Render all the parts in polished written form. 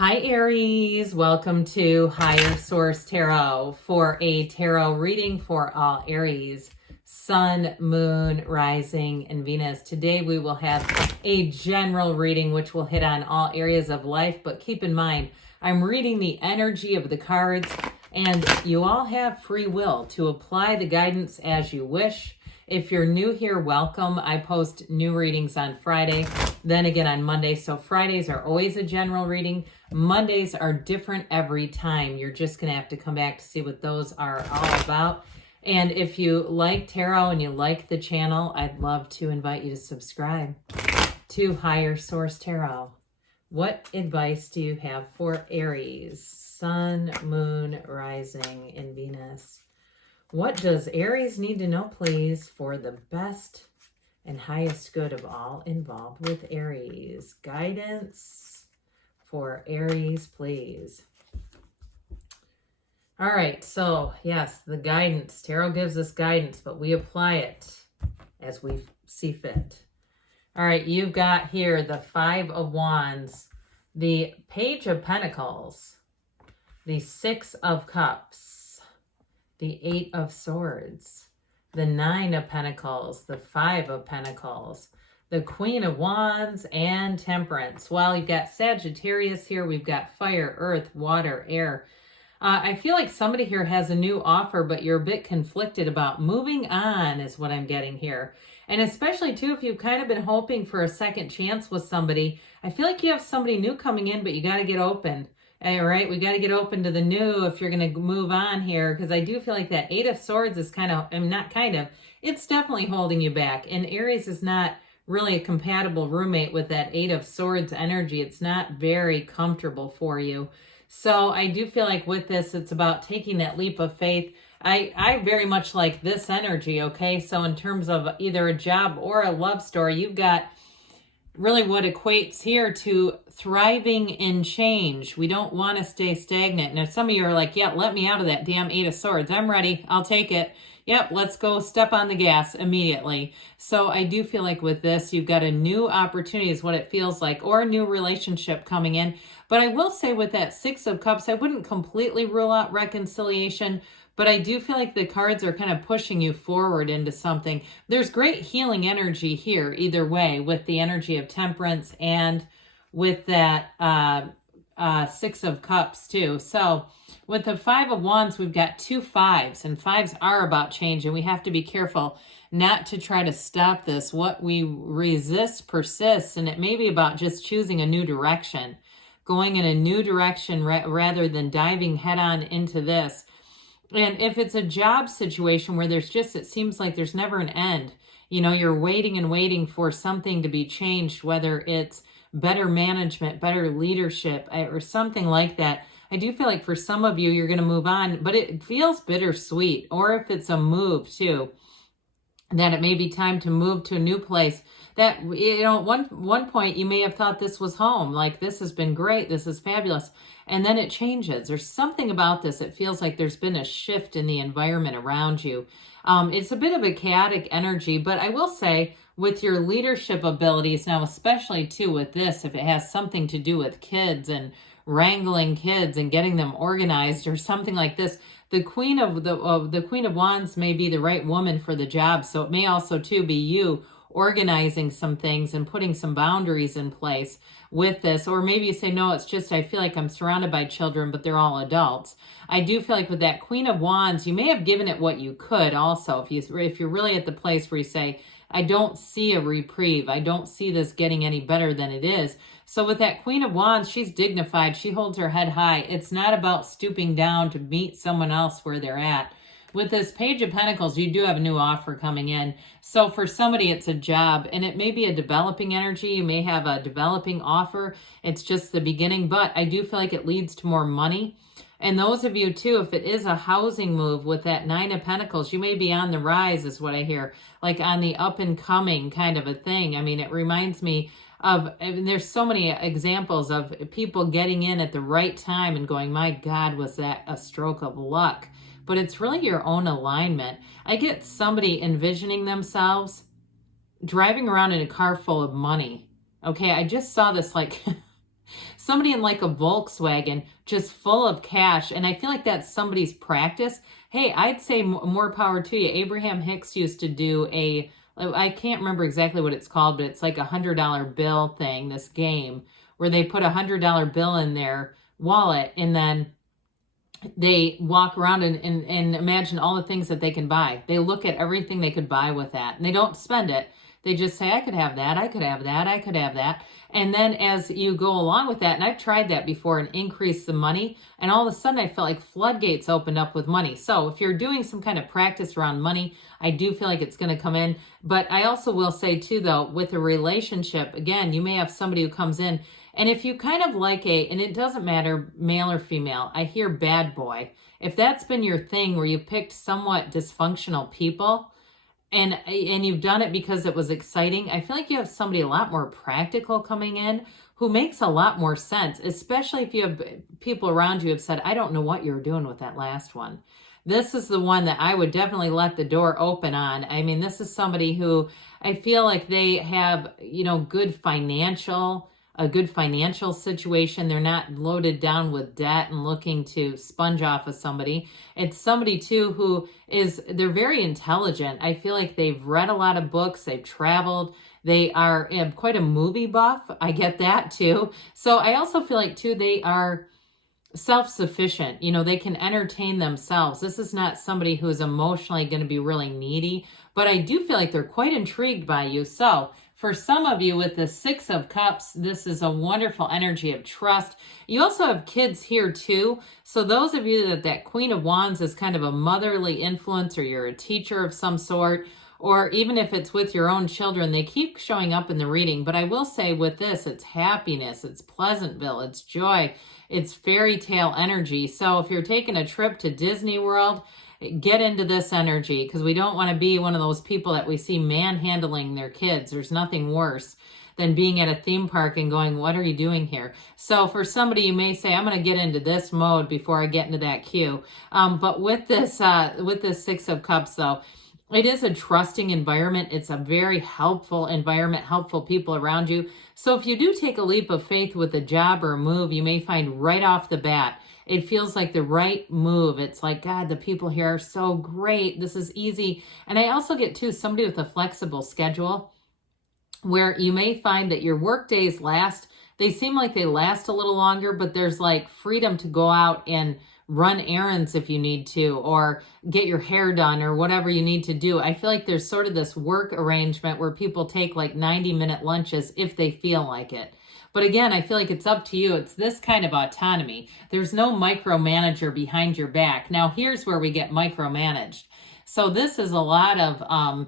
Hi Aries, welcome to Higher Source Tarot for a tarot reading for all Aries, Sun, Moon, Rising, and Venus. Today we will have a general reading which will hit on all areas of life, but keep in mind, I'm reading the energy of the cards and you all have free will to apply the guidance as you wish. If you're new here, welcome. I post new readings on Friday, then again on Monday. So Fridays are always a general reading. Mondays are different every time. You're just going to have to come back to see what those are all about. And if you like tarot and you like the channel, I'd love to invite you to subscribe to Higher Source Tarot. What advice do you have for Aries, Sun, Moon, Rising, and Venus? What does Aries need to know, please, for the best and highest good of all involved with Aries? Guidance for Aries, please. All right, so yes, the guidance. Tarot gives us guidance, but we apply it as we see fit. All right, you've got here the Five of Wands, the Page of Pentacles, the Six of Cups, the Eight of Swords, the Nine of Pentacles, the Five of Pentacles, the Queen of Wands, and Temperance. Well, you've got Sagittarius here. We've got fire, earth, water, air. I feel like somebody here has a new offer, but you're a bit conflicted about moving on is what I'm getting here. And especially, too, if you've kind of been hoping for a second chance with somebody, I feel like you have somebody new coming in, but you got to get open. All right, we got to get open to the new if you're going to move on here, because I do feel like that Eight of Swords is it's definitely holding you back. And Aries is not really a compatible roommate with that Eight of Swords energy. It's not very comfortable for you. So I do feel like with this, it's about taking that leap of faith. I very much like this energy, okay? So in terms of either a job or a love story, you've got really what equates here to thriving in change. We don't want to stay stagnant. Now, some of you are like, yeah, let me out of that damn Eight of Swords. I'm ready. I'll take it. Yep, let's go step on the gas immediately. So I do feel like with this, you've got a new opportunity is what it feels like, or a new relationship coming in. But I will say with that Six of Cups, I wouldn't completely rule out reconciliation, but I do feel like the cards are kind of pushing you forward into something. There's great healing energy here either way with the energy of Temperance and with that Six of Cups too. So with the Five of Wands, we've got two fives, and fives are about change, and we have to be careful not to try to stop this. What we resist persists, and it may be about just choosing a new direction, going in a new direction rather than diving head on into this. And if it's a job situation where it seems like there's never an end, you know, you're waiting and waiting for something to be changed, whether it's better management, better leadership, or something like that. I do feel like for some of you, you're going to move on, but it feels bittersweet. Or if it's a move too, that it may be time to move to a new place. That, you know, at one point you may have thought this was home, like this has been great, this is fabulous, and then it changes. There's something about this. It feels like there's been a shift in the environment around you. It's a bit of a chaotic energy, but I will say with your leadership abilities now, especially too with this, if it has something to do with kids and wrangling kids and getting them organized or something like this, the Queen of Wands may be the right woman for the job. So it may also too be you organizing some things and putting some boundaries in place with this. Or maybe you say, no, it's just I feel like I'm surrounded by children, but they're all adults. I do feel like with that Queen of Wands, you may have given it what you could also. If you're really at the place where you say, I don't see a reprieve, I don't see this getting any better than it is. So with that Queen of Wands, she's dignified. She holds her head high. It's not about stooping down to meet someone else where they're at. With this Page of Pentacles, you do have a new offer coming in. So for somebody, it's a job, and it may be a developing energy. You may have a developing offer. It's just the beginning, but I do feel like it leads to more money. And those of you too, if it is a housing move with that Nine of Pentacles, you may be on the rise is what I hear, like on the up and coming kind of a thing. I mean, it reminds me of, I mean, there's so many examples of people getting in at the right time and going, my God, was that a stroke of luck? But it's really your own alignment. I get somebody envisioning themselves driving around in a car full of money. Okay, I just saw this like somebody in like a Volkswagen just full of cash. And I feel like that's somebody's practice. Hey, I'd say more power to you. Abraham Hicks used to do I can't remember exactly what it's called, but it's like $100 bill thing, this game where they put $100 bill in their wallet and then they walk around and imagine all the things that they can buy. They look at everything they could buy with that and they don't spend it. They just say, I could have that, I could have that, I could have that. And then as you go along with that, and I've tried that before and increased the money, and all of a sudden I felt like floodgates opened up with money. So if you're doing some kind of practice around money, I do feel like it's going to come in. But I also will say too, though, with a relationship, again, you may have somebody who comes in, and if you kind of like and it doesn't matter, male or female, I hear bad boy. If that's been your thing where you picked somewhat dysfunctional people, and you've done it because it was exciting, I feel like you have somebody a lot more practical coming in who makes a lot more sense, especially if you have people around you who have said, I don't know what you were doing with that last one. This is the one that I would definitely let the door open on. I mean, this is somebody who I feel like they have, a good financial situation. They're not loaded down with debt and looking to sponge off of somebody. It's somebody too who they're very intelligent. I feel like they've read a lot of books, they've traveled, they are quite a movie buff. I get that too. So I also feel like too, they are self-sufficient. They can entertain themselves. This is not somebody who is emotionally going to be really needy, but I do feel like they're quite intrigued by you. So for some of you with the Six of Cups, this is a wonderful energy of trust. You also have kids here too. So those of you that Queen of Wands is kind of a motherly influence, or you're a teacher of some sort, or even if it's with your own children, they keep showing up in the reading. But I will say with this, it's happiness, it's Pleasantville, it's joy, it's fairy tale energy. So if you're taking a trip to Disney World, get into this energy, because we don't want to be one of those people that we see manhandling their kids. There's nothing worse than being at a theme park and going, what are you doing here? So for somebody, you may say, I'm going to get into this mode before I get into that queue. But with this Six of Cups, though, it is a trusting environment. It's a very helpful environment, helpful people around you. So if you do take a leap of faith with a job or a move, you may find right off the bat, it feels like the right move. It's like, God, the people here are so great. This is easy. And I also get too, somebody with a flexible schedule where you may find that your work days they seem like they last a little longer, but there's like freedom to go out and run errands if you need to, or get your hair done, or whatever you need to do. I feel like there's sort of this work arrangement where people take like 90-minute lunches if they feel like it. But again, I feel like it's up to you. It's this kind of autonomy. There's no micromanager behind your back. Now, here's where we get micromanaged. So this is a lot of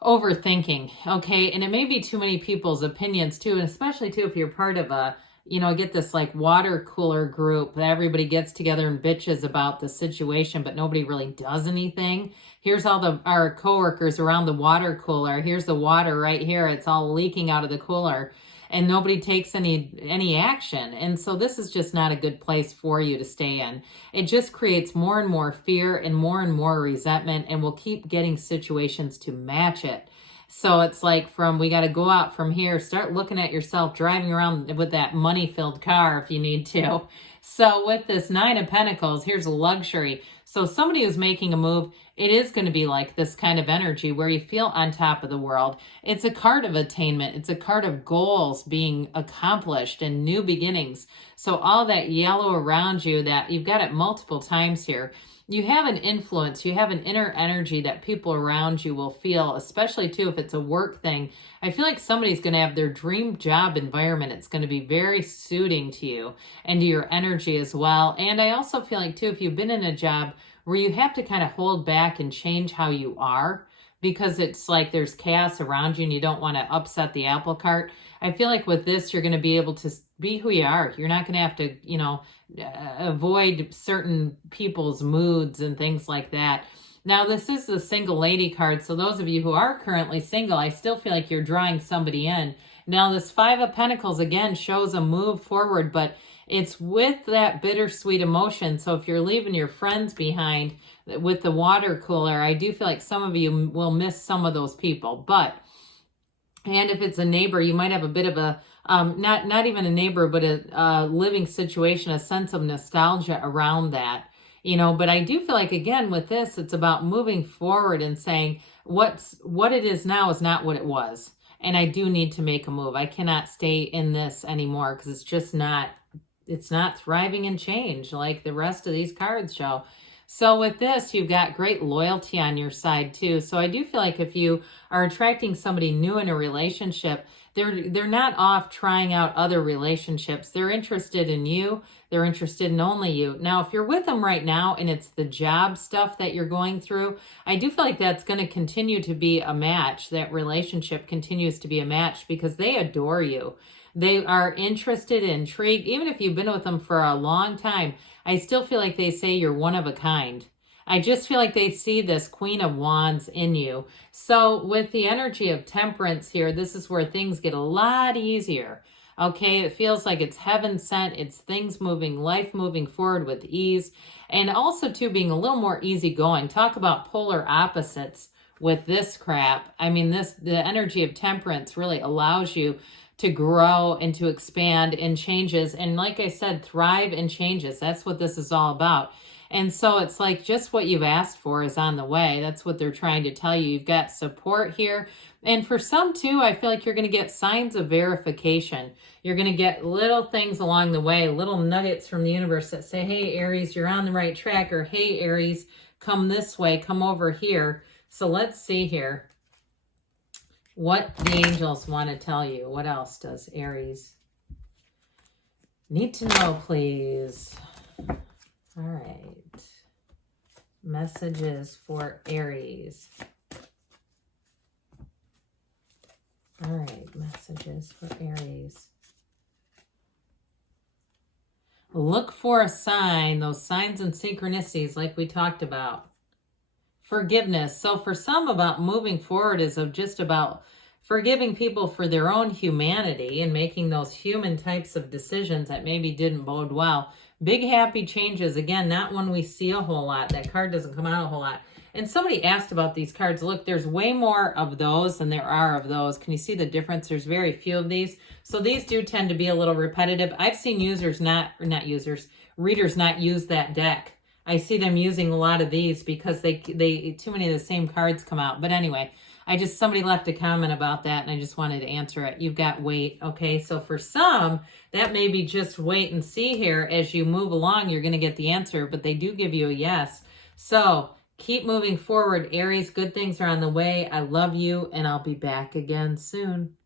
overthinking, okay? And it may be too many people's opinions too, and especially too if you're part of I get this like water cooler group that everybody gets together and bitches about the situation, but nobody really does anything. Here's all our coworkers around the water cooler. Here's the water right here. It's all leaking out of the cooler, and nobody takes any action. And so this is just not a good place for you to stay in. It just creates more and more fear and more resentment, and we'll keep getting situations to match it. So it's like we got to go out from here, start looking at yourself driving around with that money-filled car if you need to. So with this Nine of Pentacles, here's luxury. So somebody who's making a move, it is going to be like this kind of energy where you feel on top of the world. It's a card of attainment. It's a card of goals being accomplished and new beginnings. So all that yellow around you, that you've got it multiple times here, you have an influence, you have an inner energy that people around you will feel, especially too if it's a work thing. I feel like somebody's going to have their dream job environment. It's going to be very suiting to you and to your energy as well. And I also feel like too, if you've been in a job where you have to kind of hold back and change how you are, because it's like there's chaos around you and you don't want to upset the apple cart. I feel like with this, you're going to be able to be who you are. You're not going to have to, avoid certain people's moods and things like that. Now, this is the single lady card. So those of you who are currently single, I still feel like you're drawing somebody in. Now, this Five of Pentacles, again, shows a move forward, but it's with that bittersweet emotion. So if you're leaving your friends behind with the water cooler, I do feel like some of you will miss some of those people. And if it's a neighbor, you might have a bit of a not even a neighbor, but a living situation, a sense of nostalgia around that. But I do feel like, again, with this, it's about moving forward and saying what it is now is not what it was. And I do need to make a move. I cannot stay in this anymore because it's not thriving in change like the rest of these cards show. So with this, you've got great loyalty on your side too. So I do feel like if you are attracting somebody new in a relationship, they're not off trying out other relationships. They're interested in you. They're interested in only you. Now, if you're with them right now and it's the job stuff that you're going through, I do feel like that's going to continue to be a match. That relationship continues to be a match because they adore you. They are interested, intrigued. Even if you've been with them for a long time, I still feel like they say you're one of a kind. I just feel like they see this Queen of Wands in you. So with the energy of Temperance here, this is where things get a lot easier. Okay, it feels like it's heaven sent. It's things moving, life moving forward with ease. And also too, being a little more easygoing. Talk about polar opposites with this crap. I mean, the energy of Temperance really allows you to grow and to expand in changes. And like I said, thrive in changes. That's what this is all about. And so it's like just what you've asked for is on the way. That's what they're trying to tell you. You've got support here. And for some too, I feel like you're going to get signs of verification. You're going to get little things along the way, little nuggets from the universe that say, hey, Aries, you're on the right track. Or hey, Aries, come this way, come over here. So let's see here what the angels want to tell you. What else does Aries need to know, please? All right. Messages for Aries. All right. Messages for Aries. Look for a sign, those signs and synchronicities like we talked about. Forgiveness. So for some, about moving forward is just about forgiving people for their own humanity and making those human types of decisions that maybe didn't bode well. Big happy changes. Again, not one we see a whole lot. That card doesn't come out a whole lot. And somebody asked about these cards. Look, there's way more of those than there are of those. Can you see the difference? There's very few of these. So these do tend to be a little repetitive. I've seen readers not use that deck. I see them using a lot of these because they too many of the same cards come out. But anyway, somebody left a comment about that and I just wanted to answer it. You've got wait. Okay. So for some, that may be just wait and see here. As you move along, you're going to get the answer, but they do give you a yes. So keep moving forward, Aries. Good things are on the way. I love you and I'll be back again soon.